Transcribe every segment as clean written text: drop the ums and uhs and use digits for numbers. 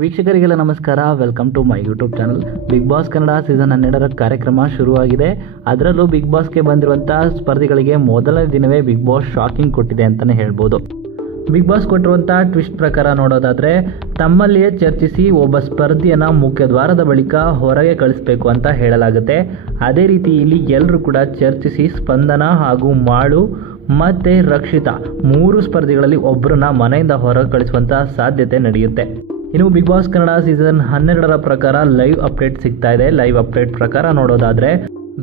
ವೀಕ್ಷಕರಿಗೆಲ್ಲ ನಮಸ್ಕಾರ. Welcome to my YouTube channel. Bigg Boss Kannada season 12ರ ಕಾರ್ಯಕ್ರಮ ಶುರುವಾಗಿದೆ. ಅದರಲ್ಲೂ ಬಿಗ್ ಬಾಸ್ಗೆ ಬಂದಿರುವಂಥ ಸ್ಪರ್ಧಿಗಳಿಗೆ ಮೊದಲನೇ ದಿನವೇ ಬಿಗ್ ಬಾಸ್ ಶಾಕಿಂಗ್ ಕೊಟ್ಟಿದೆ ಅಂತಲೇ ಹೇಳ್ಬೋದು. ಬಿಗ್ ಬಾಸ್ ಕೊಟ್ಟಿರುವಂಥ ಟ್ವಿಸ್ಟ್ ಪ್ರಕಾರ ನೋಡೋದಾದರೆ, ತಮ್ಮಲ್ಲಿಯೇ ಚರ್ಚಿಸಿ ಒಬ್ಬ ಸ್ಪರ್ಧಿಯನ್ನು ಮುಖ್ಯ ದ್ವಾರದ ಬಳಿಕ ಹೊರಗೆ ಕಳಿಸಬೇಕು ಅಂತ ಹೇಳಲಾಗುತ್ತೆ. ಅದೇ ರೀತಿ ಇಲ್ಲಿ ಎಲ್ಲರೂ ಕೂಡ ಚರ್ಚಿಸಿ ಸ್ಪಂದನ ಹಾಗೂ ಮಾಳು ಮತ್ತು ರಕ್ಷಿತಾ 3 ಸ್ಪರ್ಧಿಗಳಲ್ಲಿ ಒಬ್ಬರನ್ನ ಮನೆಯಿಂದ ಹೊರಗೆ ಕಳಿಸುವಂಥ ಸಾಧ್ಯತೆ ನಡೆಯುತ್ತೆ. ಇನ್ನು ಬಿಗ್ ಬಾಸ್ ಕನ್ನಡ ಸೀಸನ್ 12ರ ಪ್ರಕಾರ ಲೈವ್ ಅಪ್ಡೇಟ್ ಸಿಗ್ತಾ ಇದೆ. ಲೈವ್ ಅಪ್ಡೇಟ್ ಪ್ರಕಾರ ನೋಡೋದಾದರೆ,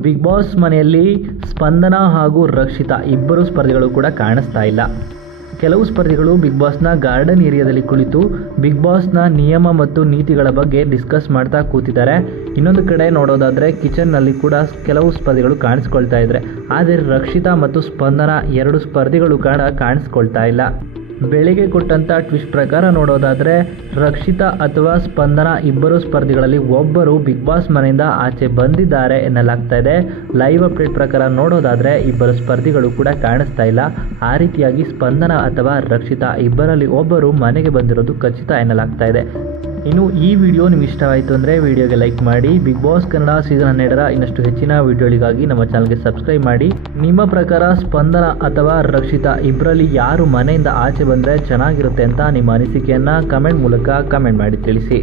ಬಿಗ್ ಬಾಸ್ ಮನೆಯಲ್ಲಿ ಸ್ಪಂದನ ಹಾಗೂ ರಕ್ಷಿತಾ ಇಬ್ಬರು ಸ್ಪರ್ಧಿಗಳು ಕೂಡ ಕಾಣಿಸ್ತಾ ಇಲ್ಲ. ಕೆಲವು ಸ್ಪರ್ಧಿಗಳು ಬಿಗ್ ಬಾಸ್ನ ಗಾರ್ಡನ್ ಏರಿಯಾದಲ್ಲಿ ಕುಳಿತು ಬಿಗ್ ಬಾಸ್ನ ನಿಯಮ ಮತ್ತು ನೀತಿಗಳ ಬಗ್ಗೆ ಡಿಸ್ಕಸ್ ಮಾಡ್ತಾ ಕೂತಿದ್ದಾರೆ. ಇನ್ನೊಂದು ಕಡೆ ನೋಡೋದಾದರೆ, ಕಿಚನ್ನಲ್ಲಿ ಕೂಡ ಕೆಲವು ಸ್ಪರ್ಧಿಗಳು ಕಾಣಿಸ್ಕೊಳ್ತಾ ಇದ್ದಾರೆ. ಆದರೆ ರಕ್ಷಿತಾ ಮತ್ತು ಸ್ಪಂದನ 2 ಸ್ಪರ್ಧಿಗಳು ಕೂಡ ಕಾಣಿಸ್ಕೊಳ್ತಾ ಇಲ್ಲ. ಬೆಳಿಗ್ಗೆ ಕೊಟ್ಟಂಥ ಟ್ವಿಸ್ಟ್ ಪ್ರಕಾರ ನೋಡೋದಾದರೆ, ರಕ್ಷಿತಾ ಅಥವಾ ಸ್ಪಂದನ ಇಬ್ಬರು ಸ್ಪರ್ಧಿಗಳಲ್ಲಿ ಒಬ್ಬರು ಬಿಗ್ ಬಾಸ್ ಮನೆಯಿಂದ ಆಚೆ ಬಂದಿದ್ದಾರೆ ಎನ್ನಲಾಗ್ತಾ ಇದೆ. ಲೈವ್ ಅಪ್ಡೇಟ್ ಪ್ರಕಾರ ನೋಡೋದಾದರೆ ಇಬ್ಬರು ಸ್ಪರ್ಧಿಗಳು ಕೂಡ ಕಾಣಿಸ್ತಾ ಇಲ್ಲ. ಆ ರೀತಿಯಾಗಿ ಸ್ಪಂದನ ಅಥವಾ ರಕ್ಷಿತಾ ಇಬ್ಬರಲ್ಲಿ ಒಬ್ಬರು ಮನೆಗೆ ಬಂದಿರೋದು ಖಚಿತ ಎನ್ನಲಾಗ್ತಾ ಇದೆ. ಇನ್ನು ಈ ವಿಡಿಯೋ ನಿಮ್ಗೆ ಇಷ್ಟವಾಯಿತು ಅಂದರೆ ವಿಡಿಯೋಗೆ ಲೈಕ್ ಮಾಡಿ. ಬಿಗ್ ಬಾಸ್ ಕನ್ನಡ ಸೀಸನ್ 12ರ ಇನ್ನಷ್ಟು ಹೆಚ್ಚಿನ ವಿಡಿಯೋಗಳಿಗಾಗಿ ನಮ್ಮ ಚಾನಲ್ಗೆ ಸಬ್ಸ್ಕ್ರೈಬ್ ಮಾಡಿ. ನಿಮ್ಮ ಪ್ರಕಾರ ಸ್ಪಂದನ ಅಥವಾ ರಕ್ಷಿತಾ ಇಬ್ಬರಲ್ಲಿ ಯಾರು ಮನೆಯಿಂದ ಆಚೆ ಬಂದರೆ ಚೆನ್ನಾಗಿರುತ್ತೆ ಅಂತ ನಿಮ್ಮ ಅನಿಸಿಕೆಯನ್ನು ಕಮೆಂಟ್ ಮೂಲಕ ಕಮೆಂಟ್ ಮಾಡಿ ತಿಳಿಸಿ.